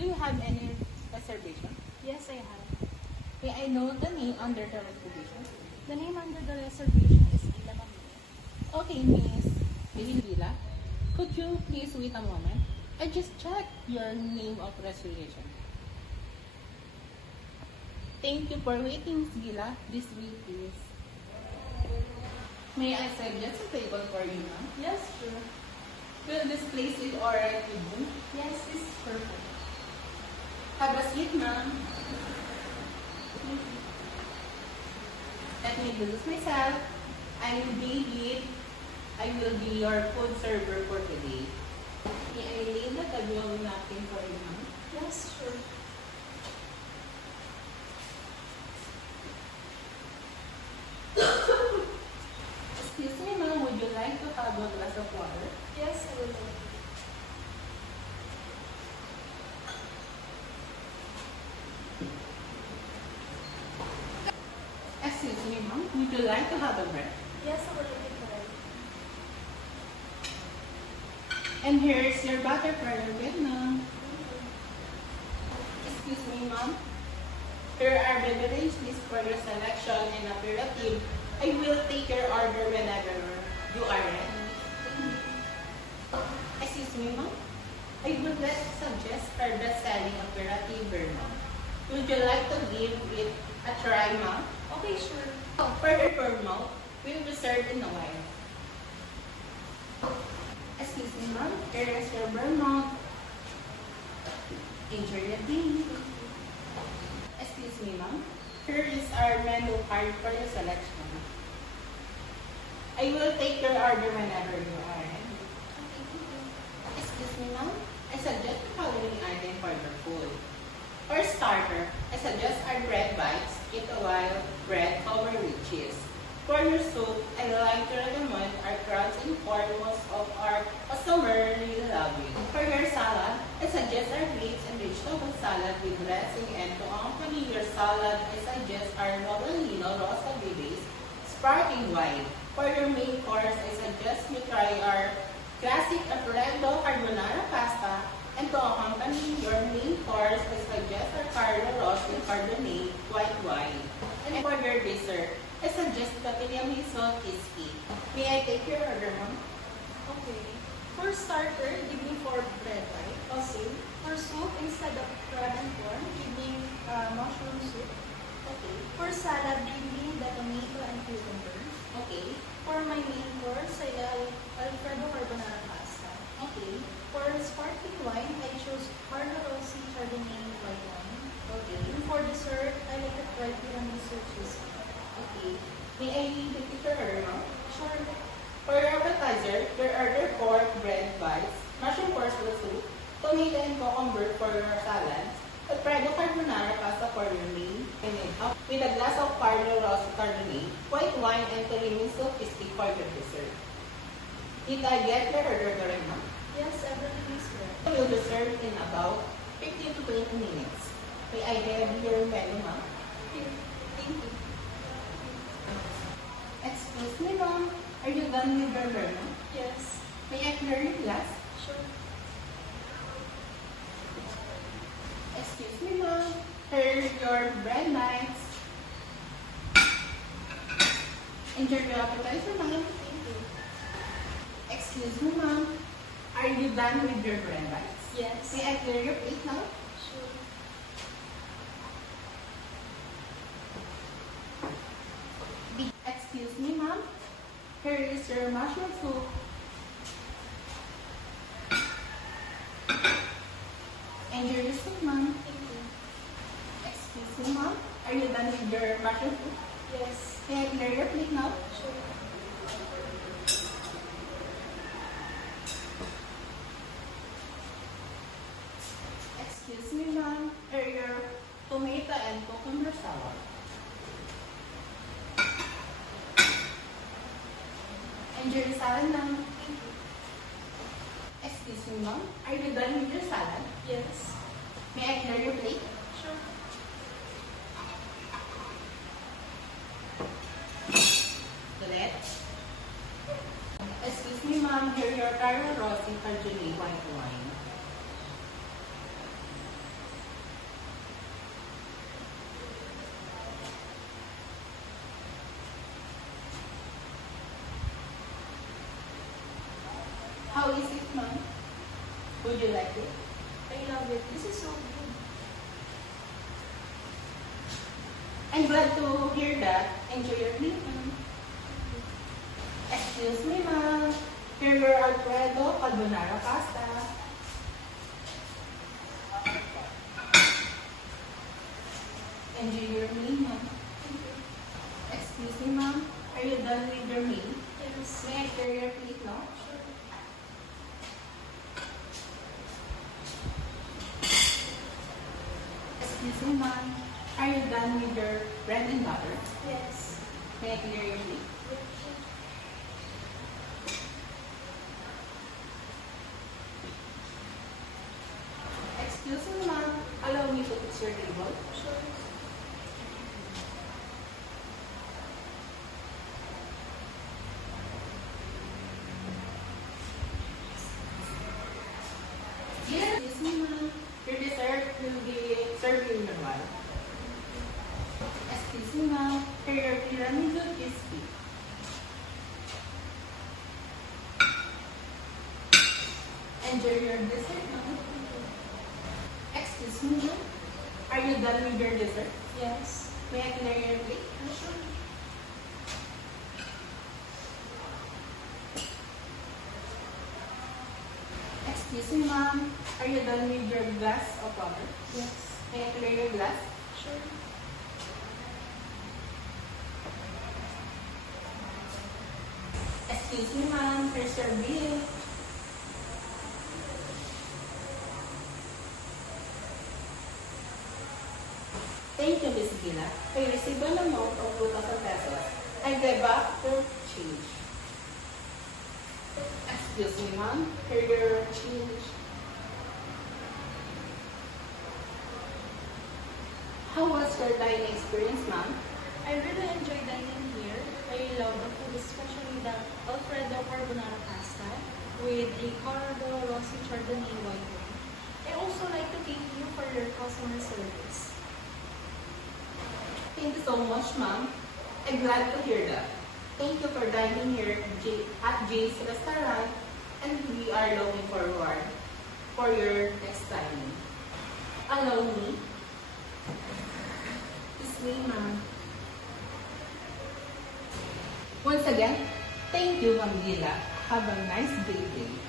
Do you have any reservation? Yes, I have. May I know the name under the reservation? The name under the reservation is Ila Mamili. Okay, Miss Vila, could you please wait a moment? I just checked your name of reservation. Thank you for waiting, Miss Gila. This way, please. May I suggest a table for you, ma'am? Yes, sure. Will this place be alright with you? Yes, this is perfect. Have a seat, ma'am. Let me introduce myself. I'm David. I will be your food server for today. May I lay the table napkin for you, ma'am? Yes, sure. Excuse me, ma'am. Would you like to have a glass of water? Yes, I will. Excuse me, ma'am. Would you like to have a bread? Yes, I will take it right. And here's your butter for your Vietnam. Excuse me, ma'am. Here are beverages list for your selection and aperitif. I will take your order whenever you are ready. Excuse me, ma'am. I would like to suggest our best-selling aperitif Vermont. Would you like to give it a try, ma'am? Okay, sure. For your Vermont, will be served in a while. Excuse me, ma'am. Here is your Vermont. Enjoy your day. Excuse me, ma'am. Here is our menu card for your selection. I will take your order whenever you are ready. Excuse me, ma'am. I suggest the following item for your food. For starter, I suggest our bread bites, eat a while, bread covered with cheese. For your soup, I like to recommend our crunchy pork. Most of our customers really love it. For your salad, I suggest our grapes and vegetable salad with dressing, and to accompany your salad, I suggest our Novellino Rosa Vives sparkling wine. For your main course, I suggest you try our classic Alfredo carbonara pasta, and to accompany your main course, I suggest our Carlo Rossi Carbonate white wine. And for your dessert, I suggest the tiramisu cheesecake. May I take your order, ma'am? Okay. For starter, give me 4 bread, right? Okay. For soup, instead of crab and corn, give me mushroom soup. Okay. For salad, give me the tomato and cucumber. Okay. For my main course, I like Alfredo carbonara pasta. Okay. For sparkling wine, I chose Carlo Rossi Chardonnay white wine. Okay. And for dessert, I like the fried tiramisu cheesecake. Okay. May I repeat your order, ma'am? Sure. For your appetizer, your order pork bread bites, mushroom coleslaw soup, tomato and cucumber for your salad, Alfredo carbonara pasta for your main, with a glass of Carlo Rossi Carbonate, white wine, and tiramisu cheesecake for your dessert. Did I get your order correct, ma'am? Yes, everything is correct. It will be served in about 15 to 20 minutes. May I have your menu, ma'am? Here. Thank you. Excuse me, ma'am. Are you done with your menu? Yes. May I clear your glass? Sure. Excuse me, ma'am. Here's your bread bites. Enjoy your appetizer, ma'am. Thank you. Excuse me, ma'am. Are you done with your bread bites? Yes. May I clear your plate now? Sure. Excuse me, ma'am. Here is your mushroom soup. Enjoy your soup, ma'am. Thank you. Excuse me, ma'am. Are you done with your mushroom soup? Yes. May I clear your plate now? Sure. Excuse me, ma'am. Here your tomato and cucumber salad. Enjoy your salad, ma'am. Thank you. Excuse me, ma'am. Are you done with your salad? Yes. May I clear your plate? Sure. Let. Excuse me, ma'am. Here your Carlo Rossi Carbonate white wine. Would you like it? I love it. This is so good. I'm glad to hear that. Enjoy your meal. Excuse me, ma'am. Here your Alfredo carbonara pasta. Enjoy your meal, ma'am. Excuse me, ma'am. Are you done with your meal? Yes. May I clear your plate now? Excuse me, ma'am. Are you done with your bread and butter? Yes. May I clear your plate? Excuse me, ma'am. Allow me to fix your table. Sure. Yes, excuse me, ma'am. Your dessert will be served in a while. Excuse me, ma'am. Here your tiramisu crispy. Enjoy your dessert, ma'am. Excuse me, ma'am. Are you done with your dessert? Yes. May I clear your plate? Sure. Excuse me, ma'am. Are you done with your glass of water? Yes. May I clear your glass? Sure. Excuse me, ma'am. Here's your bill. Thank you, Miss Gina. I received an amount of 2,000 pesos. I gave back your change. Excuse me, ma'am. Here your change. How was your dining experience, ma'am? I really enjoy dining here. I love the food, especially the Alfredo carbonara pasta with Ricardo Rossi Chardonnay white wine. I also like to thank you for your customer service. Thank you so much, ma'am. I'm glad to hear that. Thank you for dining here at Jay's Restaurant, and we are looking forward for your next dining. Allow me. It's me, ma'am. Once again, thank you, Ma'am Gila. Have a nice day.